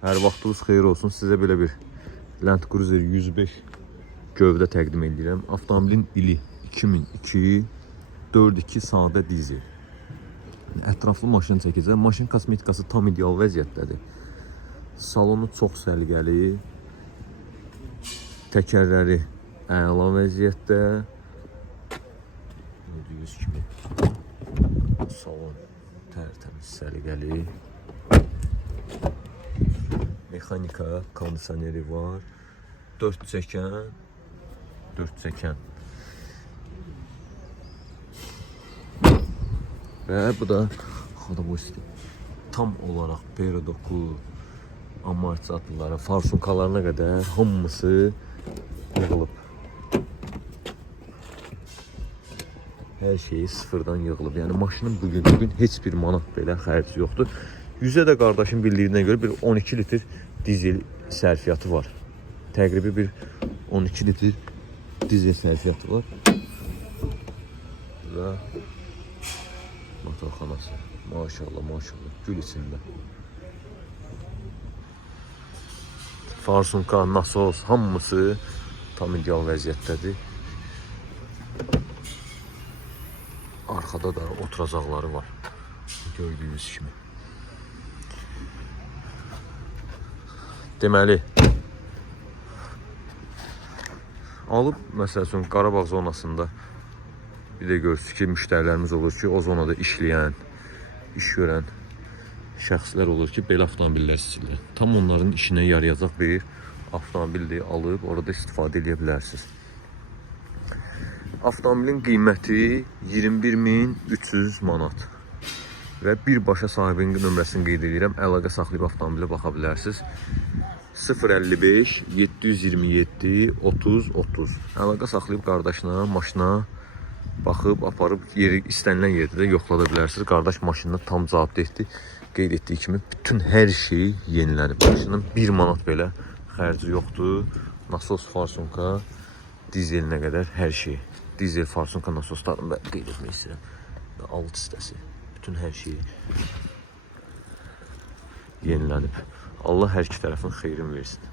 Hər vaxtınız xeyir olsun. Sizə belə bir Land Cruiser 105 gövdə təqdim edirəm. Avtomobilin ili 2002 4.2 sadə dizel. Ətraflı maşın çəkəcək. Maşın kosmetikası tam ideal vəziyyətdədir. Salonu çox səliqəli. Təkərləri əla vəziyyətdə. Gördüyünüz kimi salon tərtəmiz, səliqəli. Mexanika kondisioneri var. 4 çəkən. Və bu da xodovosti. Tam olaraq peridoku, amortizatorlara, farsunkalarına qədər hamısı yığılıb. Hər şeyi sıfırdan yığılıb. Yəni maşının bugün heç bir manat belə xərci yoxdur. Yüzə də qardaşın bildiyinə görə bir 12 litr dizel sərfiyyatı var. Təqribi bir 12 litr dizel sərfiyyatı var. Və motorxanası. Maşallah, gül içində. Farsunka, nasos, hamısı tam ideal vəziyyətdədir. Arkada da oturacaqları var. Gördüyünüz kimi. Deməli, alıb, məsəl üçün, Qarabağ zonasında bir də görürsünüz ki, müştərilərimiz olur ki, o zonada işləyən, iş görən şəxslər olur ki, belə avtomobillər istəyirlər. Tam onların işinə yarayacaq bir avtomobildir, alıb orada istifadə edə bilərsiniz. Avtomobilin qiyməti 21.300 manat. Və birbaşa sahibinin nömrəsini qeyd edirəm, əlaqə saxlayıb avtomobilə baxa bilərsiniz. 055 727 30 30. Əlaqə saxlayıb qardaşına, maşına baxıb, aparıb istənilən yerdə də yoxlada bilərsiniz. Qardaş maşında tam cavabdehdir. Qeyd etdiyi kimi bütün hər şey yenilənib. Maşının 1 manat belə xərci yoxdur. Nasos, farsunka, dizelinə qədər hər şey. Dizel, farsunka, nasoslarını da qeyd etmək istəyirəm. Alt hissəsi. Bütün hər şey yenilənib. Allah hər iki tərəfin xeyrini versin.